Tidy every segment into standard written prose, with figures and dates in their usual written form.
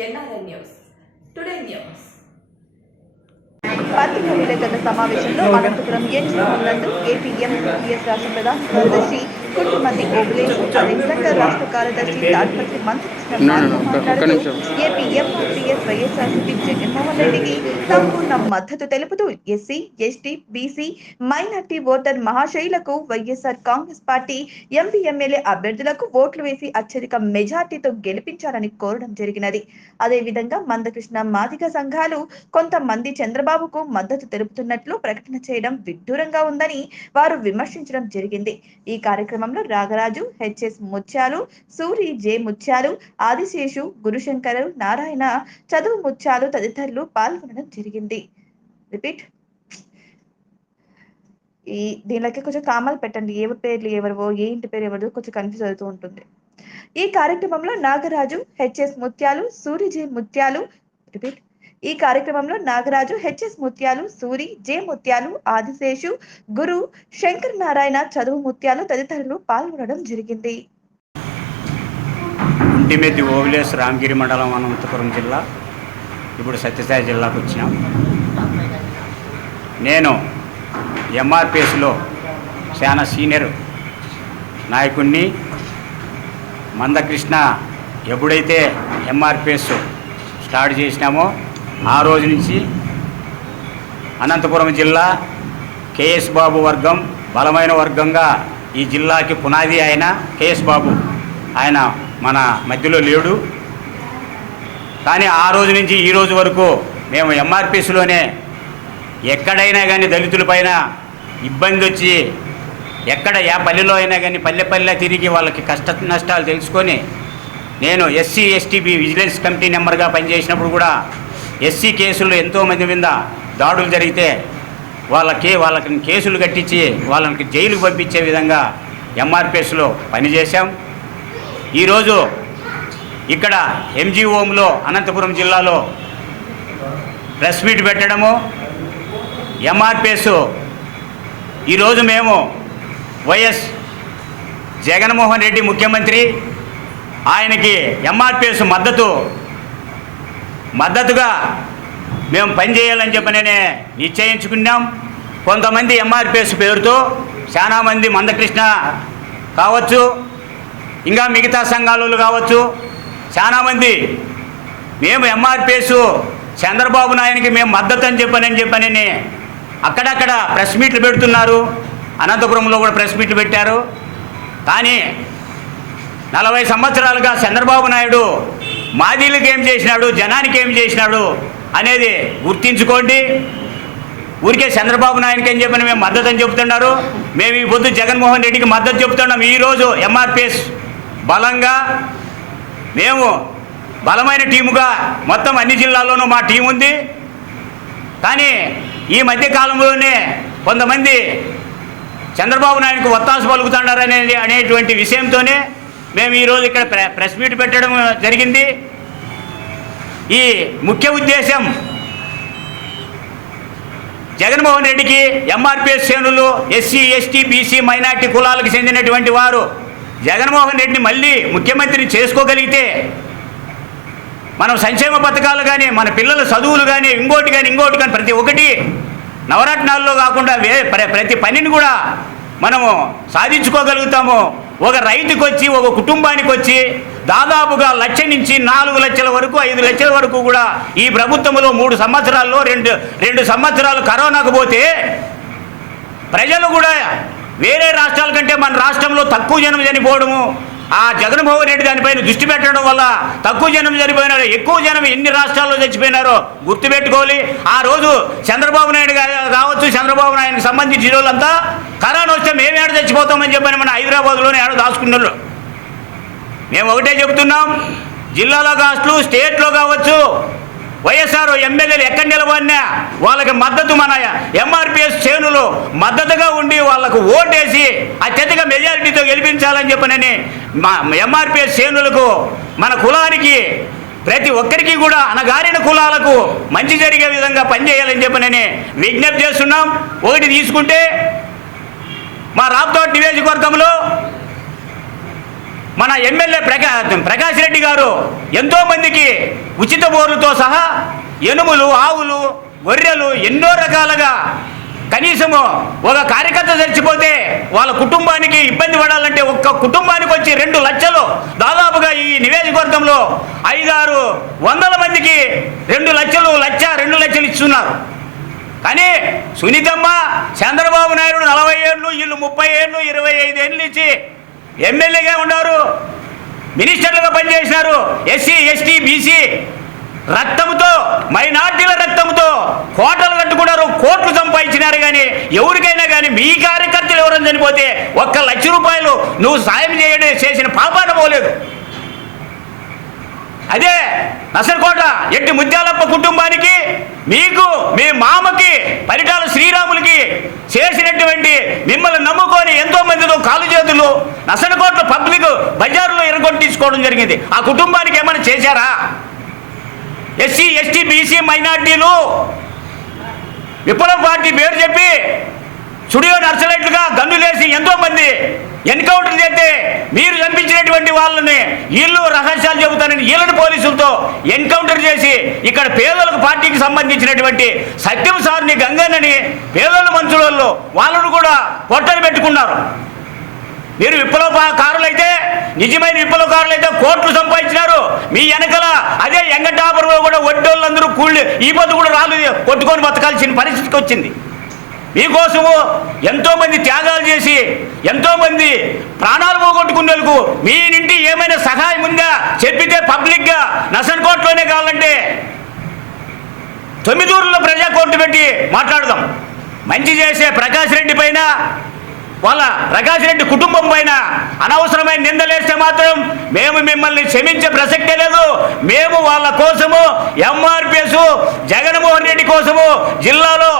NRN News. Today News. పత్రికా విలేకరుల సమావేశంలో అనంతపురం నందు ఏపీఎంపీఎస్ రాష్ట్ర ప్రధాన కార్యదర్శి కుటుంబతి ఓబులేష్, అదేవిధంగా రాష్ట్ర కార్యదర్శి తాడ్పత్రి మంత్రికృష్ణ మాట్లాడుతూ ఏపీఎంపీఎస్ వైఎస్ఆర్సీపీ జగన్మోహన్ రెడ్డికి సంపూర్ణ మద్దతు తెలుపుతూ SC, ST, BC, minority voter మహాశైలకు YSR Congress party MP MLA అభ్యర్థులకు ఓట్లు వేసి అత్యధిక మెజార్టీతో గెలిపించాలని కోరడం జరిగినది. అదేవిధంగా మందకృష్ణ మాదిగ సంఘాలు కొంతమంది చంద్రబాబుకు మద్దతు తెలుపుతున్నట్లు ప్రకటన చేయడం విడ్డూరంగా ఉందని వారు విమర్శించడం జరిగింది. ఈ కార్యక్రమంలో రాగరాజు, హెచ్ఎస్ ముత్యాలు, సూరి జె ముత్యాలు, ఆదిశేషు, గురుశంకరు, నారాయణ, చదువు ముత్యాలు తదితరులు పాల్గొనడం జరిగింది. రిపీట్ దీనికి కొంచెం కామాలు పెట్టండి. ఎవరి పేర్లు ఎవరివో, ఏ ఇంటి పేరు ఎవరిదో కొంచెం కన్ఫ్యూజ్ అవుతూ ఉంటుంది. ఈ కార్యక్రమంలో నాగరాజు, హెచ్ఎస్ ముత్యాలు, సూరి జె ముత్యాలు రిపీట్ ఈ కార్యక్రమంలో నాగరాజు, హెచ్ఎస్ ముత్యాలు, సూరి జె ముత్యాలు, ఆదిశేషు, గురు, శంకర్ నారాయణ, చదువు ముత్యాలు తదితరులు పాల్గొనడం జరిగింది. ఇంటిమెద్ది ఓబులేష్, రామగిరి మండలం, అనంతపురం జిల్లా, ఇప్పుడు సత్యసాయి జిల్లాకు వచ్చినాం. నేను ఎంఆర్పిఎస్లో చాలా సీనియర్ నాయకుడిని. మందకృష్ణ ఎప్పుడైతే ఎంఆర్పిఎస్ స్టార్ట్ చేసినామో ఆ రోజు నుంచి అనంతపురం జిల్లా కేఎస్ బాబు వర్గం బలమైన వర్గంగా ఈ జిల్లాకి పునాది ఆయన కేఎస్ బాబు. ఆయన మన మధ్యలో లేడు, కానీ ఆ రోజు నుంచి ఈ రోజు వరకు మేము ఎంఆర్పిఎస్లోనే ఎక్కడైనా కానీ దళితులపైన ఇబ్బంది వచ్చి ఎక్కడ ఏ పల్లెలో అయినా కానీ పల్లె తిరిగి వాళ్ళకి కష్ట నష్టాలు తెలుసుకొని, నేను ఎస్సీ ఎస్టీబీ విజిలెన్స్ కమిటీ నెంబర్గా పనిచేసినప్పుడు కూడా ఎస్సీ కేసులు ఎంతోమంది మీద దాడులు జరిగితే వాళ్ళకి కేసులు కట్టించి వాళ్ళకి జైలుకు పంపించే విధంగా ఎంఆర్పిఎస్లో పనిచేశాం. ఈరోజు ఇక్కడ ఎంజీ హోమ్లో అనంతపురం జిల్లాలో ప్రెస్ మీట్ పెట్టడము, ఎంఆర్పిఎస్ ఈరోజు మేము వైఎస్ జగన్మోహన్ రెడ్డి ముఖ్యమంత్రి, ఆయనకి ఎంఆర్పిఎస్ మద్దతుగా మేము పనిచేయాలని చెప్పననే నిశ్చయించుకున్నాం. కొంతమంది ఎంఆర్పిఎస్ పేరుతో చాలామంది మందకృష్ణ కావచ్చు, ఇంకా మిగతా సంఘాలు కావచ్చు, చాలామంది మేము ఎంఆర్పిఎస్ చంద్రబాబు నాయుడికి మేము మద్దతు అని చెప్పనని అక్కడక్కడ ప్రెస్ మీట్లు పెడుతున్నారు. అనంతపురంలో కూడా ప్రెస్ మీట్లు పెట్టారు. కానీ 40 సంవత్సరాలుగా చంద్రబాబు నాయుడు మాదిలకు ఏం చేసినాడు, జనానికి ఏం చేసినాడు అనేది గుర్తించుకోండి. ఊరికే చంద్రబాబు నాయుడికి ఏం చెప్పని మేము మద్దతు అని చెప్తున్నారు. మేము ఈ పొద్దు జగన్మోహన్ రెడ్డికి మద్దతు చెప్తున్నాం. ఈరోజు ఎంఆర్పిఎస్ బలంగా మేము బలమైన టీముగా మొత్తం అన్ని జిల్లాల్లోనూ మా టీం ఉంది. కానీ ఈ మధ్య కాలంలోనే కొంతమంది చంద్రబాబు నాయుడుకు ఒత్తాసు పలుకుతున్నారు అనేటువంటి విషయంతోనే మేము ఈరోజు ఇక్కడ ప్రెస్ మీట్ పెట్టడం జరిగింది. ఈ ముఖ్య ఉద్దేశం జగన్మోహన్ రెడ్డికి ఎంఆర్పిఎస్ శ్రేణులు, ఎస్సీ, ఎస్టీ, బీసీ, మైనార్టీ కులాలకు చెందినటువంటి వారు జగన్మోహన్ రెడ్డిని మళ్ళీ ముఖ్యమంత్రిని చేసుకోగలిగితే మనం సంక్షేమ పథకాలు కానీ, మన పిల్లల చదువులు కానీ, ఇంకోటి కానీ ప్రతి ఒక్కటి నవరత్నాల్లో కాకుండా ప్రతి పనిని కూడా మనము సాధించుకోగలుగుతాము. ఒక రైతుకు వచ్చి, ఒక కుటుంబానికి వచ్చి దాదాపుగా 1 లక్ష నుంచి 4 లక్షల వరకు, 5 లక్షల వరకు కూడా ఈ ప్రభుత్వంలో 3 సంవత్సరాల్లో 2 సంవత్సరాలు కరోనాకు పోతే ప్రజలు కూడా వేరే రాష్ట్రాల కంటే మన రాష్ట్రంలో తక్కువ జనం చనిపోవడము, ఆ జగన్మోహన్ రెడ్డి దానిపైన దృష్టి పెట్టడం వల్ల తక్కువ జనం చనిపోయినారో, ఎక్కువ జనం ఎన్ని రాష్ట్రాల్లో చచ్చిపోయినారో గుర్తుపెట్టుకోవాలి. ఆ రోజు చంద్రబాబు నాయుడు కావచ్చు, చంద్రబాబు నాయుడికి సంబంధించిన వాళ్ళంతా కరోనా వస్తే మేము ఏడ చచ్చిపోతామని చెప్పని మన హైదరాబాద్లోనే ఏడ దాచుకున్నారు. మేము ఒకటే చెబుతున్నాం, జిల్లాలో కావచ్చు, స్టేట్లో కావచ్చు, వైఎస్ఆర్ ఎమ్మెల్యేలు ఎక్కడ నిలబడినా వాళ్ళకి మద్దతు మన ఎంఆర్పిఎస్ శ్రేణులు మద్దతుగా ఉండి వాళ్ళకు ఓటేసి అత్యధిక మెజారిటీతో గెలిపించాలని చెప్పనని మా ఎంఆర్పిఎస్ శ్రేణులకు, మన కులానికి, ప్రతి ఒక్కరికి కూడా అనగారిన కులాలకు మంచి జరిగే విధంగా పనిచేయాలని చెప్పనని విజ్ఞప్తి చేస్తున్నాం. ఒకటి తీసుకుంటే మా రాప్తాడ్ నియోజకవర్గంలో మన ఎమ్మెల్యే ప్రకాష్ రెడ్డి గారు ఎంతోమందికి ఉచిత బోర్లతో సహా ఎనుములు, ఆవులు, గొర్రెలు ఎన్నో రకాలుగా, కనీసము ఒక కార్యకర్త చచ్చిపోతే వాళ్ళ కుటుంబానికి ఇబ్బంది పడాలంటే ఒక్క కుటుంబానికి వచ్చి 2 లక్షలు, దాదాపుగా ఈ నియోజకవర్గంలో 500-600 మందికి 2 లక్షలు, 2 లక్షలు ఇస్తున్నారు. కానీ సునీతమ్మ, చంద్రబాబు నాయుడు 40 ఏళ్ళు, వీళ్ళు 30 ఏళ్ళు, 25 ఏళ్ళు ఇచ్చి ఎమ్మెల్యేగా ఉన్నారు, మినిస్టర్లుగా పనిచేసినారు. ఎస్సీ, ఎస్టీ, బీసీ రక్తంతో, మైనార్టీల రక్తంతో కోటలు కట్టుకున్నారు, కోట్లు సంపాదించినారు. కానీ ఎవరికైనా కానీ మీ కార్యకర్తలు ఎవరైనా చనిపోతే 1 లక్ష రూపాయలు నువ్వు సాయం చేసిన పాపాన పోలేదు. అదే నసరకోట ఎట్టి ముత్యాలప్ప కుటుంబానికి, మీకు, మీ మామకి, పరిటాల శ్రీరాములకి చేసినటువంటి, మిమ్మల్ని నమ్ముకొని ఎంతో మందితో కాలు చేతులు నసరకోట పబ్లిక్ బజారులో ఎరగొట్టించుకోవడం జరిగింది. ఆ కుటుంబానికి ఏమైనా చేశారా? ఎస్సీ, ఎస్టీ, బీసీ మైనార్టీలు విప్లవ పార్టీ పేరు చెప్పి స్టూడియో నర్సలైట్లుగా గన్నులేసి ఎంతోమంది ఎన్కౌంటర్ చేస్తే మీరు చంపించినటువంటి వాళ్ళని వీళ్ళు రహస్యాలు చెబుతానని వీళ్ళని పోలీసులతో ఎన్కౌంటర్ చేసి ఇక్కడ పేదలకు పార్టీకి సంబంధించినటువంటి సత్యం సార్ని, గంగన్నని, పేదల మనుషులలో వాళ్ళను కూడా పొట్టలు పెట్టుకున్నారు. మీరు విప్లవకారులైతే, నిజమైన విప్లవకారులైతే కోట్లు సంపాదించినారు. మీ వెనకల అదే ఎంగటాపురంలో కూడా వడ్డోళ్ళందరూ కూళ్ళు ఈ పొద్దు కూడా రాళ్ళు కొట్టుకొని బతకాల్సిన పరిస్థితికి వచ్చింది. మీకోసము ఎంతోమంది త్యాగాలు చేసి, ఎంతోమంది ప్రాణాలు పోగొట్టుకునేందుకు మీ నుండి ఏమైనా సహాయం ఉందా చెప్పితే పబ్లిక్గా నసన్కోట్లోనే కావాలంటే 9 ఊర్లలో ప్రజా కోర్టు పెట్టి మాట్లాడదాం. మంచి చేసే ప్రకాష్ రెడ్డి పైన, వాళ్ళ ప్రకాష్ రెడ్డి కుటుంబం పైన అనవసరమైన నిందలేస్తే మాత్రం మేము మిమ్మల్ని క్షమించే ప్రసక్తే లేదు. మేము వాళ్ళ కోసము, ఎంఆర్పిఎస్ జగన్మోహన్ రెడ్డి కోసము జిల్లాలో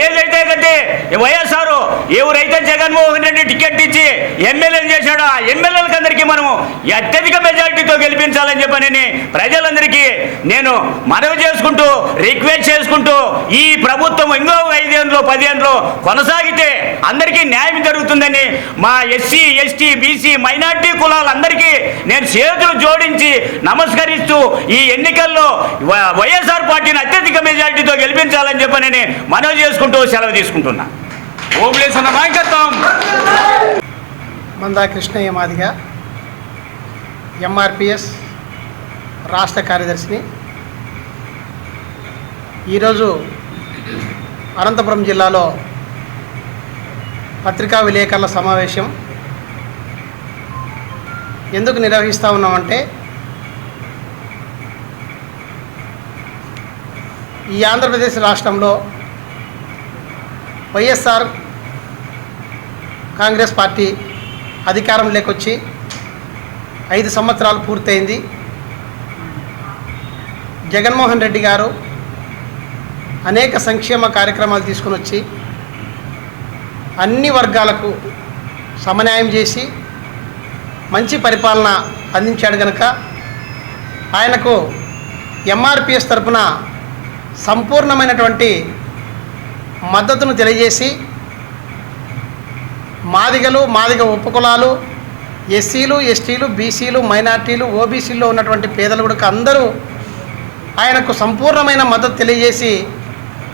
ఏదైతే కట్టి వైఎస్ఆర్ ఎవరైతే జగన్మోహన్ రెడ్డి టికెట్ ఇచ్చి ఎమ్మెల్యేలు చేశాడో ఆ ఎమ్మెల్యేలకు అందరికీ మనము అత్యధిక మెజారిటీతో గెలిపించాలని చెప్పని ప్రజలందరికీ నేను మనవి చేసుకుంటూ, రిక్వెస్ట్ చేసుకుంటూ, ఈ ప్రభుత్వం ఇంకో 5 ఏళ్ళు 10 ఏళ్ళు కొనసాగితే అందరికీ న్యాయం జరుగుతుందని మా ఎస్సీ, ఎస్టీ, బీసీ మైనార్టీ కులాలందరికీ నేను చేతులు జోడించి నమస్కరిస్తూ ఈ ఎన్నికల్లో వైఎస్ఆర్ పార్టీని అత్యధిక మెజారిటీతో గెలిపించాలని చెప్పని మనవి చేసుకుంటూ సెలవు తీసుకుంటున్నా. ఓబులేసన్న నాయకత్వం. మందా కృష్ణయ్య మాదిగ, ఎంఆర్పిఎస్ రాష్ట్ర కార్యదర్శిని. ఈరోజు అనంతపురం జిల్లాలో పత్రికా విలేకరుల సమావేశం ఎందుకు నిర్వహిస్తూ ఉన్నామంటే, ఈ ఆంధ్రప్రదేశ్ రాష్ట్రంలో వైఎస్ఆర్ కాంగ్రెస్ పార్టీ అధికారంలోకి వచ్చి 5 సంవత్సరాలు పూర్తయింది. జగన్మోహన్ రెడ్డి గారు అనేక సంక్షేమ కార్యక్రమాలు తీసుకుని వచ్చి అన్ని వర్గాలకు సమన్యాయం చేసి మంచి పరిపాలన అందించాడు కనుక ఆయనకు ఎంఆర్పిఎస్ తరపున సంపూర్ణమైనటువంటి మద్దతును తెలియజేసి మాదిగలు, మాదిగ ఉపకులాలు, ఎస్సీలు, ఎస్టీలు, బీసీలు, మైనార్టీలు, ఓబీసీల్లో ఉన్నటువంటి పేదలు కూడా అందరూ ఆయనకు సంపూర్ణమైన మద్దతు తెలియజేసి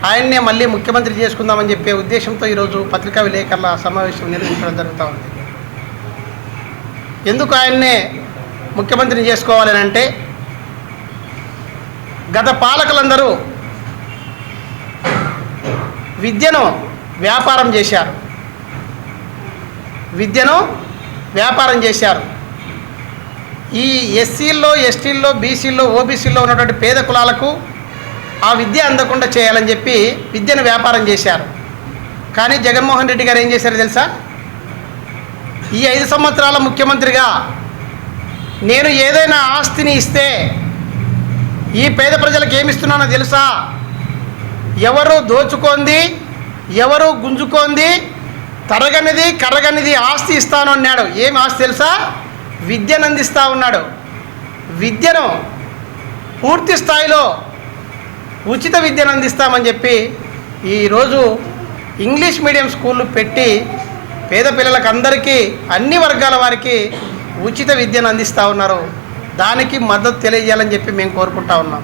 ఆయన్నే మళ్ళీ ముఖ్యమంత్రి చేసుకుందామని చెప్పే ఉద్దేశంతో ఈరోజు పత్రికా విలేకరుల సమావేశం నిర్వహించడం జరుగుతూ ఉంది. ఎందుకు ఆయన్నే ముఖ్యమంత్రిని చేసుకోవాలని అంటే, గత పాలకులందరూ విద్యను వ్యాపారం చేశారు. ఈ ఎస్సీల్లో, ఎస్టీల్లో, బీసీల్లో, ఓబీసీల్లో ఉన్నటువంటి పేద కులాలకు ఆ విద్య అందకుండా చేయాలని చెప్పి విద్యను వ్యాపారం చేశారు. కానీ జగన్మోహన్ రెడ్డి గారు ఏం చేశారో తెలుసా? ఈ 5 సంవత్సరాల ముఖ్యమంత్రిగా నేను ఏదైనా ఆస్తిని ఇస్తే ఈ పేద ప్రజలకు ఏమిస్తున్నానో తెలుసా? ఎవరు దోచుకోంది, ఎవరు గుంజుకోంది, తరగనిది కరగనిది ఆస్తి ఇస్తాను అన్నాడు. ఏం ఆస్తి తెలుసా? విద్యను అందిస్తూ ఉన్నాడు. విద్యను పూర్తి స్థాయిలో ఉచిత విద్యను అందిస్తామని చెప్పి ఈరోజు ఇంగ్లీష్ మీడియం స్కూళ్ళు పెట్టి పేద పిల్లలకు అందరికీ, అన్ని వర్గాల వారికి ఉచిత విద్యను అందిస్తూ ఉన్నారు. దానికి మద్దతు తెలియజేయాలని చెప్పి మేము కోరుకుంటా ఉన్నాం.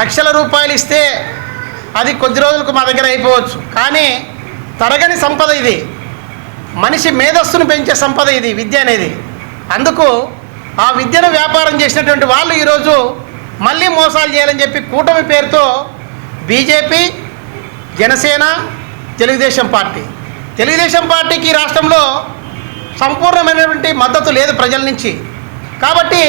లక్షల రూపాయలు ఇస్తే అది కొద్ది రోజులకు మా దగ్గర అయిపోవచ్చు, కానీ తరగని సంపద ఇది. మనిషి మేధస్సును పెంచే సంపద ఇది విద్య అనేది. అందుకు ఆ విద్యను వ్యాపారం చేసినటువంటి వాళ్ళు ఈరోజు మళ్ళీ మోసాలు చేయాలని చెప్పి కూటమి పేరుతో బీజేపీ, జనసేన, తెలుగుదేశం పార్టీకి రాష్ట్రంలో సంపూర్ణమైనటువంటి మద్దతు లేదు ప్రజల నుంచి. కాబట్టి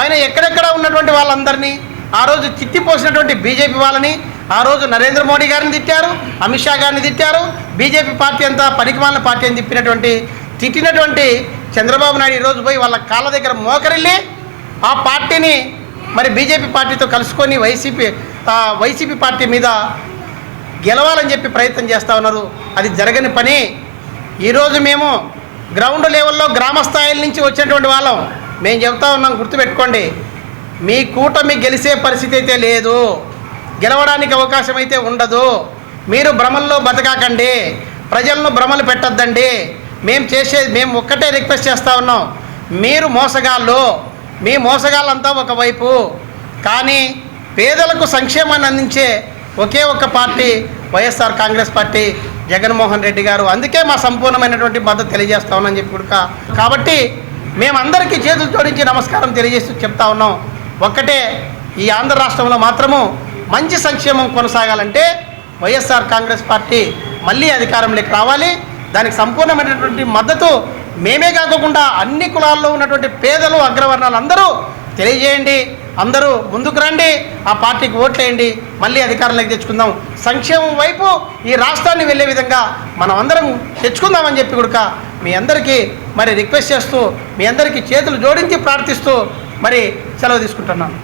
ఆయన ఎక్కడెక్కడ ఉన్నటువంటి వాళ్ళందరినీ ఆ రోజు తిట్టిపోసినటువంటి బీజేపీ వాళ్ళని, ఆ రోజు నరేంద్ర మోడీ గారిని తిట్టారు, అమిత్ షా గారిని తిట్టారు, బీజేపీ పార్టీ అంతా పనికిమాలిన పార్టీ అని తిట్టినటువంటి చంద్రబాబు నాయుడు ఈరోజు పోయి వాళ్ళ కాళ్ళ దగ్గర మోకరిల్లి ఆ పార్టీని మరి బీజేపీ పార్టీతో కలుసుకొని వైసీపీ పార్టీ మీద గెలవాలని చెప్పి ప్రయత్నం చేస్తూ ఉన్నారు. అది జరగని పని. ఈరోజు మేము గ్రౌండ్ లెవెల్లో గ్రామ స్థాయిల నుంచి వచ్చినటువంటి వాళ్ళం. మేము చెప్తా ఉన్నాం, గుర్తుపెట్టుకోండి, మీ కూటమి గెలిచే పరిస్థితి అయితే లేదు, గెలవడానికి అవకాశం అయితే ఉండదు. మీరు భ్రమల్లో బతకాకండి, ప్రజలను భ్రమలు పెట్టద్దండి. మేము ఒక్కటే రిక్వెస్ట్ చేస్తూ ఉన్నాం, మీరు మోసగాళ్ళు, మీ మోసగాళ్ళంతా ఒకవైపు, కానీ పేదలకు సంక్షేమాన్ని అందించే ఒకే ఒక్క పార్టీ వైఎస్ఆర్ కాంగ్రెస్ పార్టీ, జగన్మోహన్ రెడ్డి గారు. అందుకే మా సంపూర్ణమైనటువంటి మద్దతు తెలియజేస్తా ఉన్నాం చెప్పి కూడా. కాబట్టి మేమందరికీ చేతులు జోడించి నమస్కారం తెలియజేస్తూ చెప్తా ఉన్నాం, ఒక్కటే, ఈ ఆంధ్ర రాష్ట్రంలో మాత్రము మంచి సంక్షేమం కొనసాగాలంటే వైఎస్ఆర్ కాంగ్రెస్ పార్టీ మళ్ళీ అధికారంలోకి రావాలి. దానికి సంపూర్ణమైనటువంటి మద్దతు మేమే కాకుండా అన్ని కులాల్లో ఉన్నటువంటి పేదలు, అగ్రవర్ణాలు అందరూ తెలియజేయండి. అందరూ ముందుకు రండి, ఆ పార్టీకి ఓట్లేయండి, మళ్ళీ అధికారంలోకి తెచ్చుకుందాం. సంక్షేమం వైపు ఈ రాష్ట్రాన్ని వెళ్ళే విధంగా మనం అందరం తెచ్చుకుందామని చెప్పి కూడా మీ అందరికీ మరి రిక్వెస్ట్ చేస్తూ, మీ అందరికీ చేతులు జోడించి ప్రార్థిస్తూ మరి సెలవు తీసుకుంటున్నాను.